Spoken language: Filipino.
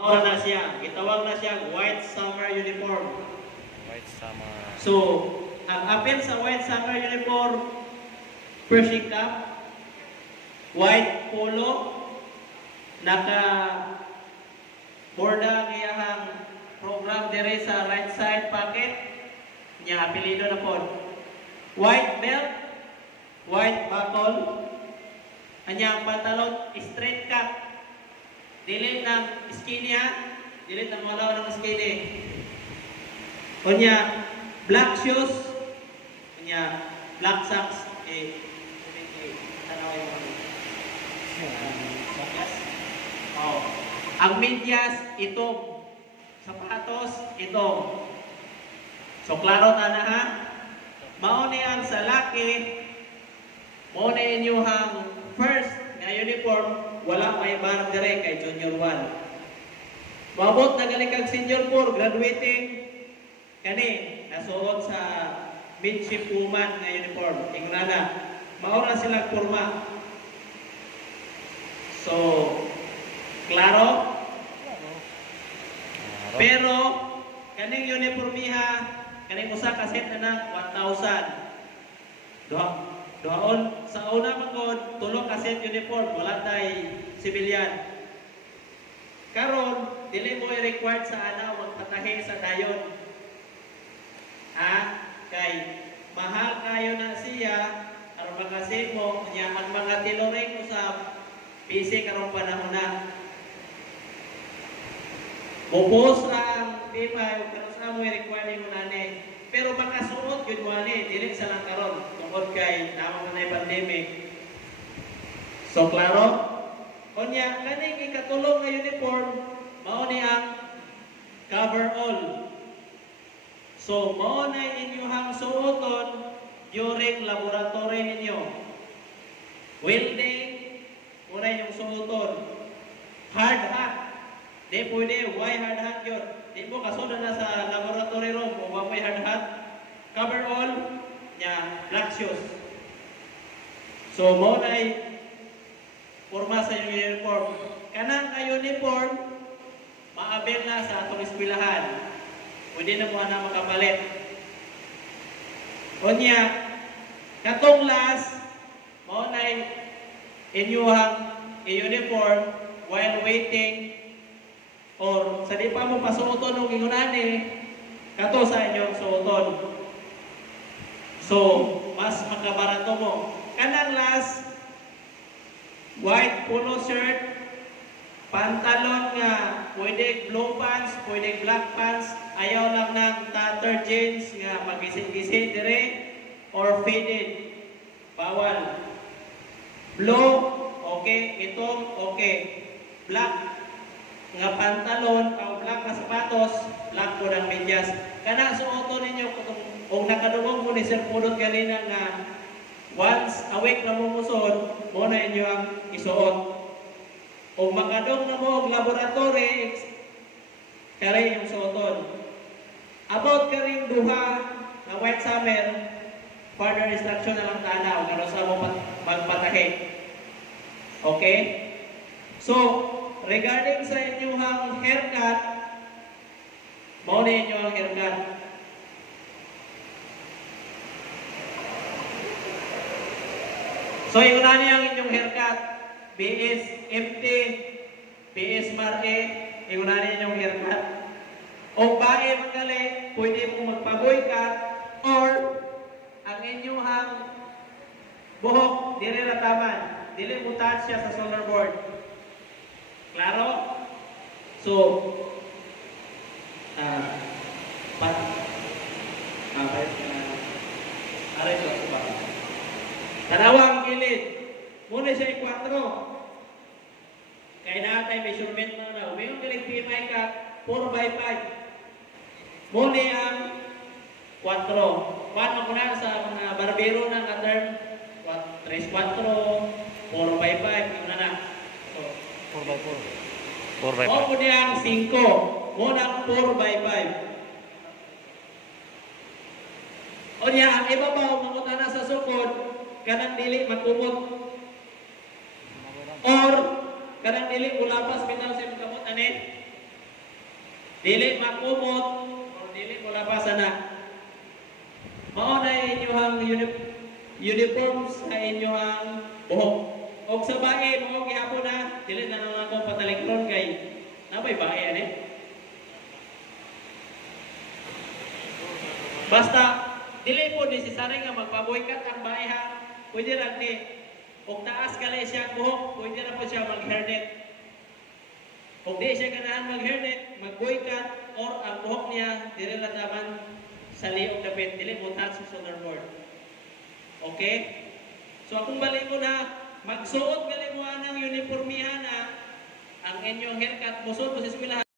Maura na siya. Gitawag na siya white summer uniform. White summer. So, ang apel sa white summer uniform, Pershing cap, white polo, naka borda kayahang program dire sa right side pocket, niya apelido na po. White belt, white buckle, kanyang pantalon, straight cut, dili ng skinny ha, dili ng wala ng skinny. Kanya, black shoes, kanya, black socks, tanaw yung medyas. Oh. Ang medyas, itong sapatos, itong. So, klaro na ha? Mauni ang sa laki, mauni inyuhang first na uniform, wala may bar dire kay Junior 1. Mabot na galing kag Senior 4, graduating, kani, nasuot sa midshipwoman na uniform. Tingnan na, mauna silang kurma. So, klaro? Pero, kaning uniformiha, kaning usa ka set na ng 1,000. Doon, sa una magod, tulong ka set uniform, wala tay civilian. Karon, dili mo i-required sa ana magpatahi sa dayon. Kay mahal kayo na siya, aron makasave mo, niya ang mga tiloring usab, busy karong panahon na. Bupos ang timay, kung sa mo i-require mo nani. Pero makasuot yun mo ani, dili sa lang karon tungkol kay namang na pandemic. So klaro? Kunya, kaning ikatulong nga uniform, mao ni ang coverall. So, mao na inyuhang suoton during laboratory ninyo. Welding, muna inyong suoton. Hard hat. Di pwede, why hard hat yun? Di mo kasunod na sa laboratory room, o why hard hat? Coverall, niya, black shoes. So, mao na forma sa uniform. Kanang ka uniform, maabil na sa atong eskwelahan. Pwede na mo na makapalit. Unya, katong last, mao na inyuhang uniform while waiting or sa di pa mo pasuoton ng ingunani, kato sa inyong suoton. So, mas makabarato mo. Kanang last, white polo shirt, pantalon nga, pwede blue pants, pwede black pants, ayaw lang ng tattered jeans nga magisit-gisit dire or faded. Bawal. Blue, okay. Itong, okay. Black nga pantalon o black na sapatos, black po ng medyas. Kana suoto ninyo kung nakadungog mo ni Sir Pudot ganina nga once a week na mo musod, mo na inyo ang isuot. O makadong na mo og laboratory, kare yung suoton. About karing duha na white summer, further instruction na lang tanaw kano sa mo magpatahi. Okay? So, regarding sa inyong haircut, mao ni inyong haircut. So, yung nani ang inyong haircut, BS empty, BS marke, yung nani inyong haircut. O bae magaling, pwede mo magpaboy cut, or ang inyong buhok, dili rataman, dili mo touch siya sa solar board. Klaro? So, tarawang gilid. Muna siya 4. Kaya natay measurement na na. Mayroong galing PMI ka, 4x5. Muna ang 4. Paano ko na sa mga barbero na ka-term? 3x4, 4x5, yun na. 4x4. 4x5. O muna ang 5. Muna ang 4x5. O niya, ang ibabaw, mangutana sa sukod, kanang dili magkumot. Or, kanang dili ulapas bitaw sa kamot ani. dili makumot o dili mo labasan na. Mao na inyong uniform sa inyong buhok. Og sa bae mo gihapon na dili na lang ako patalikron kay nabay bae ani. Basta dili po necessary nga magpaboykat ang bae ha. Pwede ra ni og taas kalay siya ang buhok, pwede na po siya mag-hairnet. Kung di siya ganahan mag-hairnet, mag-boycott, or ang buhok niya, dili lang naman sa liog dapit, dili mo touch sa shoulderboard. Okay? So akong balik ko na, magsuot gali mo ng uniformihan na ang inyong haircut, musuot mo sa eskwelahan.